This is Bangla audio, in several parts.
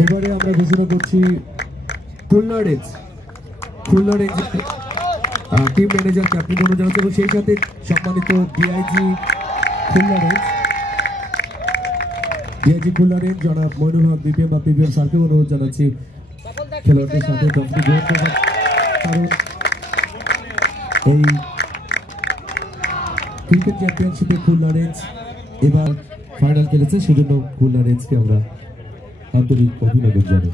এবারে আমরা ঘোষণা করছি Khulna range team manager captain অনুরোধ জানাচ্ছি এবং সেই সাথে সম্মানিত ডিআইজি খুলনা রেঞ্জ জনাব মইনুল হক বিপিএম বা পিপিএম স্যারকে অনুরোধ জানাচ্ছি খেলোয়াড়দের সাথে ট্রফি গ্রহণ করার, কারণ এই ক্রিকেট চ্যাম্পিয়নশিপে খুলনা রেঞ্জ এবার ফাইনাল খেলেছে, সেজন্য খুলনা রেঞ্জকে আমরা আন্তরিক অভিনন্দন জানাই।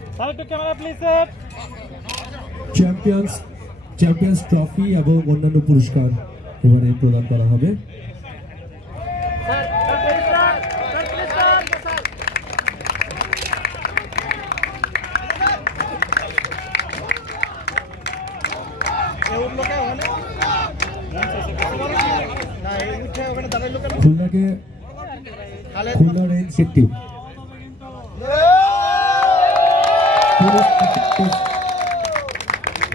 চ্যাম্পিয়ন্স ট্রফি এবং অন্যান্য পুরস্কার এবারে প্রদান করা হবে। খুলনা রেঞ্জ টিম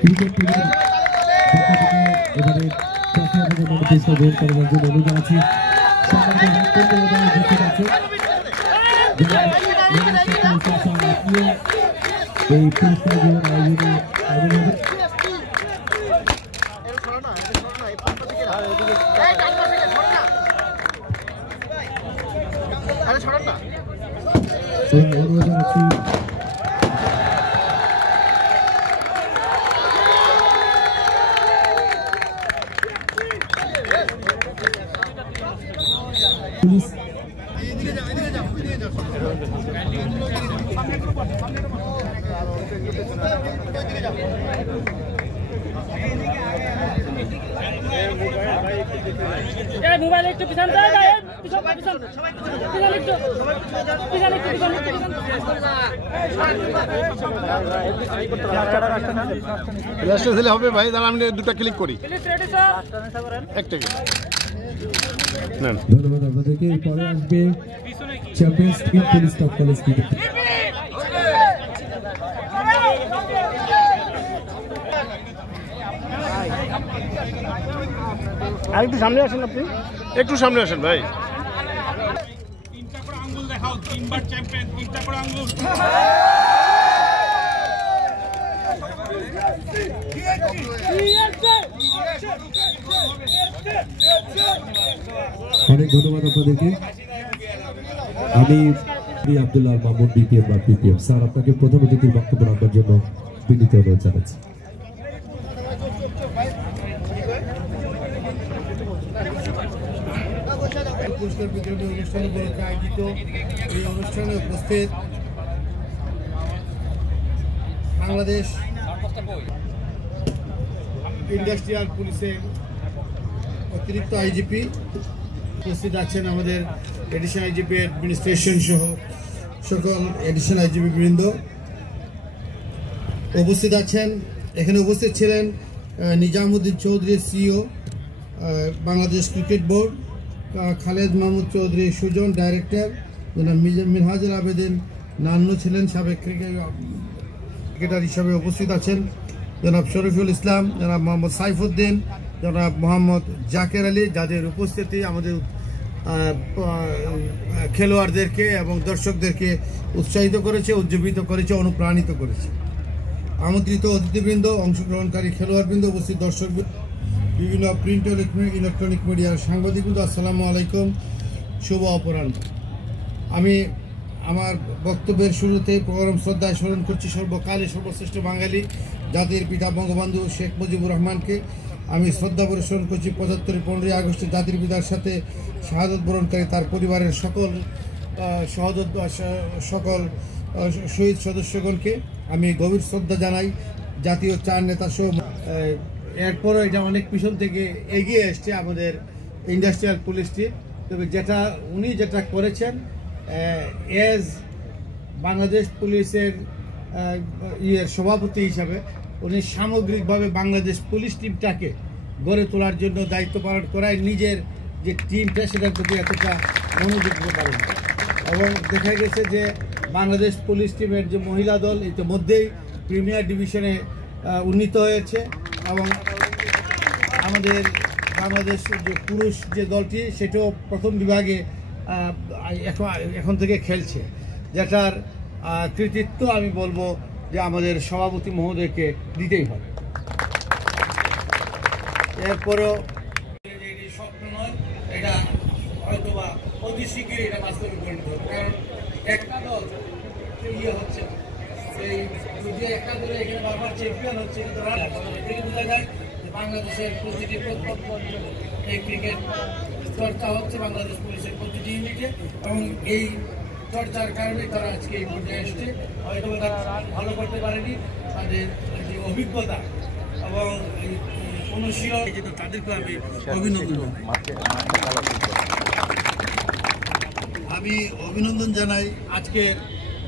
ক্রিকেট টিমের এবারে ট্রফি এবং পুরস্কার গ্রহণ করার জন্য অনুরোধ জানাচ্ছি। এই পুরস্কার গ্রহণ আয়োজনে অনুরোধ জানাচ্ছি পুলিশ মোবাইল একটু পিছন হবে ভাই, তাহলে আমি দুটা ক্লিক করি। ধন্যবাদ আপনাদেরকে। পরে আসবে champions team police top college cricket. আরেকটু সামনে আসেন, আপনি একটু সামনে আসেন ভাই। তিনটা করে আঙ্গুল দেখাও, তিনবার চ্যাম্পিয়ন, তিনটা করে আঙ্গুল। অনেক ধন্যবাদ আপনাদেরকে। আমি আব্দুল্লাহ মাহমুদ বিপিএম বা পিপিএম স্যার আপনাকে প্রথম অতিথির বক্তব্য রাখার জন্য বিনীত অনুরোধ জানাচ্ছি। পুরস্কার বিতরণী অনুষ্ঠান উপলক্ষে আয়োজিত এই অনুষ্ঠানে উপস্থিত বাংলাদেশ ইন্ডাস্ট্রিয়াল পুলিশের অতিরিক্ত আইজিপি উপস্থিত আছেন, আমাদের এডিশনাল আইজিপি অ্যাডমিনিস্ট্রেশন সহ সকল এডিশনাল আইজিপি বৃন্দ উপস্থিত আছেন। এখানে উপস্থিত ছিলেন Nizamuddin Chowdhury CEO Bangladesh cricket board, Khaled Mahmud Chowdhury Sujon director, জনাব মিনহাজুল আবেদিন নান্নু ছিলেন সাবেক ক্রিকেটার হিসাবে উপস্থিত আছেন, জনাব শরীফুল ইসলাম, জনাব মোহাম্মদ সাইফুদ্দিন, জনাব মোহাম্মদ জাকের আলী, যাদের উপস্থিতি আমাদের খেলোয়াড়দেরকে এবং দর্শকদেরকে উৎসাহিত করেছে, উজ্জীবিত করেছে, অনুপ্রাণিত করেছে। আমন্ত্রিত অতিথিবৃন্দ, অংশগ্রহণকারী খেলোয়াড়বৃন্দ, উপস্থিত দর্শকবৃন্দ, বিভিন্ন প্রিন্ট ইলেকট্রনিক মিডিয়ার সাংবাদিকবৃন্দ, আসসালামু আলাইকুম, শুভ অপরাহ্ন। আমি আমার বক্তব্যের শুরুতে পরম শ্রদ্ধায় স্মরণ করছি সর্বকালে সর্বশ্রেষ্ঠ বাঙালি জাতির পিতা বঙ্গবন্ধু শেখ মুজিবুর রহমানকে। আমি শ্রদ্ধা স্মরণ করছি ৭৫ 15ই আগস্টে জাতির পিতার সাথে শাহাদত বরণকারী তার পরিবারের সকল শহীদ সদস্যগণকে আমি গভীর শ্রদ্ধা জানাই। জাতীয় 4 নেতা সহ এরপরও এটা অনেক পিছন থেকে এগিয়ে এসছে আমাদের ইন্ডাস্ট্রিয়াল পুলিশটি, তবে উনি যেটা করেছেন এজ বাংলাদেশ পুলিশের সভাপতি হিসাবে উনি সামগ্রিকভাবে বাংলাদেশ পুলিশ টিমটাকে গড়ে তোলার জন্য দায়িত্ব পালন করায় নিজের যে টিমটা সেটার প্রতি এতটা মনোযোগ দিতে পারেন, এবং দেখা গেছে যে বাংলাদেশ পুলিশ টিমের যে মহিলা দল ইতিমধ্যেই প্রিমিয়ার ডিভিশনে উন্নীত হয়েছে, এবং আমাদের বাংলাদেশ যে পুরুষ যে দলটি সেটাও প্রথম বিভাগে এখন থেকে খেলছে, যেটার কৃতিত্ব আমি বলবো যে আমাদের সভাপতি মহোদয়কে দিতেই হবে। এরপরেও এটি স্বপ্ন নয়, এটা হয়তো বা অতি শীঘ্রই এটা বাস্তবে পরিণত হবে, কারণ একটা দল হচ্ছে না, এই যে একটা দলে এখানে বারবার চ্যাম্পিয়ন হচ্ছে, কিন্তু থেকে বোঝা যায় যে বাংলাদেশের প্রতিটি প্রত্যন্ত অঞ্চলে এই ক্রিকেট চর্চা হচ্ছে, বাংলাদেশ পুলিশের প্রতিটি ইউনিটে, এবং এই চর্চার কারণে তারা আজকে এই পর্যায়ে এসছে। হয়তো তারা ভালো করতে পারেনি, তাদের যে অভিজ্ঞতা এবং অনুশীলন, তাদেরকে আমি অভিনন্দন জানাই। আমি অভিনন্দন জানাই আজকের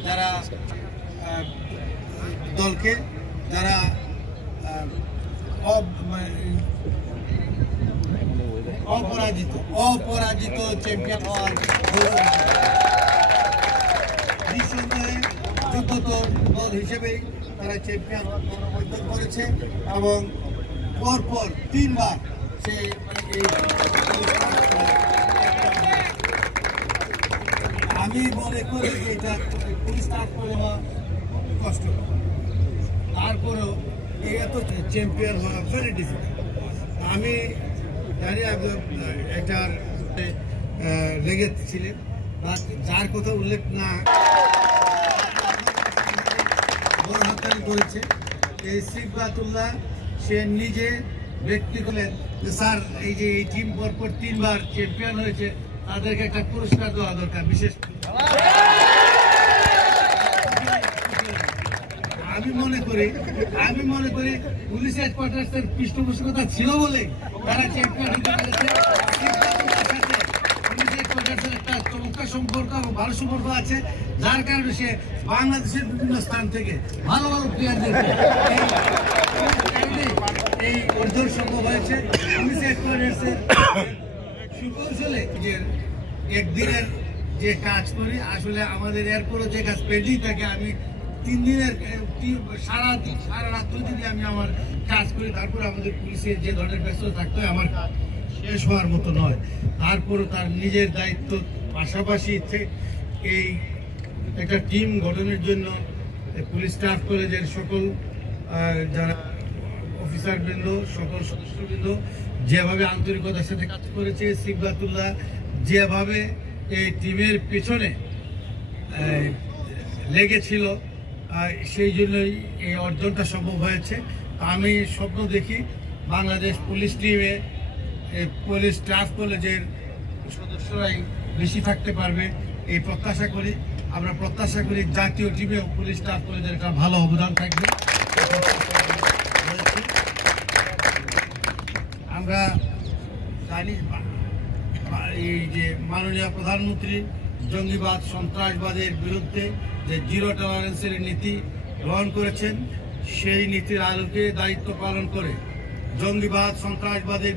যারা দলকে, যারা অপরাজিত চ্যাম্পিয়ন হওয়ার নিঃসন্দেহে যোগ্যতর দল হিসেবেই তারা চ্যাম্পিয়ন অর্জন করেছে, এবং পরপর 3 বার সে আমি মনে করি যে এটা স্টার্ট করে হওয়া কষ্ট, তারপরেও এত চ্যাম্পিয়ন হওয়া ভেরি ডিফিকাল্ট। আমি জানি এটার লেগেছিলেন, যার কথা উল্লেখ না বড় হাততালি করেছে এই সিফাতুল্লাহ, সে নিজে ব্যক্তি করলেন যে স্যার এই যে এই টিম পরপর 3 বার চ্যাম্পিয়ন হয়েছে, তাদেরকে একটা পুরস্কার দেওয়া দরকার। বিশেষ আমি মনে করি পুলিশ হেডকোয়ার্টার্সের পৃষ্ঠপোষকতা ছিল বলে তারা চ্যাম্পিয়ন হতে পেরেছে। পুলিশ হেডকোয়ার্টার্সের একটা চমৎকার সম্পর্ক এবং ভালো সম্পর্ক আছে, যার কারণে সে বাংলাদেশের বিভিন্ন স্থান থেকে ভালো ভালো প্লেয়ারদেরকে এই অর্জন সম্ভব হয়েছে। পুলিশ হেডকোয়ার্টার্সের সুকৌশলে একদিনের যে কাজ করি, আসলে আমাদের এরপরও যে কাজ পেন্ডিং থাকে, আমি 3 দিনের সারা রাত্র যদি আমি আমার কাজ করি, তারপর আমাদের পুলিশের যে ধরনের ব্যস্ততা থাকতে হয় আমার কাজ শেষ হওয়ার মতো নয়। তারপরও তার নিজের দায়িত্ব পাশাপাশি এই একটা টিম গঠনের জন্য পুলিশ স্টাফ কলেজের সকল যারা অফিসারবৃন্দ, সকল সদস্যবৃন্দ যেভাবে আন্তরিকতার সাথে কাজ করেছে, সিফাতুল্লাহ যেভাবে এই টিমের পেছনে লেগেছিল, সেই জন্যই এই অর্জনটা সম্ভব হয়েছে। আমি স্বপ্ন দেখি বাংলাদেশ পুলিশ টিমে পুলিশ স্টাফ কলেজের সদস্যরাই বেশি থাকতে পারবে, এই প্রত্যাশা করি। আমরা প্রত্যাশা করি জাতীয় টিমেও পুলিশ স্টাফ কলেজের একটা ভালো অবদান থাকবে। আমরা জানি এই যে মাননীয় প্রধানমন্ত্রী জঙ্গিবাদ সন্ত্রাসবাদের বিরুদ্ধে যে 0 টলারেন্সের নীতি গ্রহণ করেছেন, সেই নীতির আলোকে দায়িত্ব পালন করে জঙ্গিবাদ সন্ত্রাসবাদের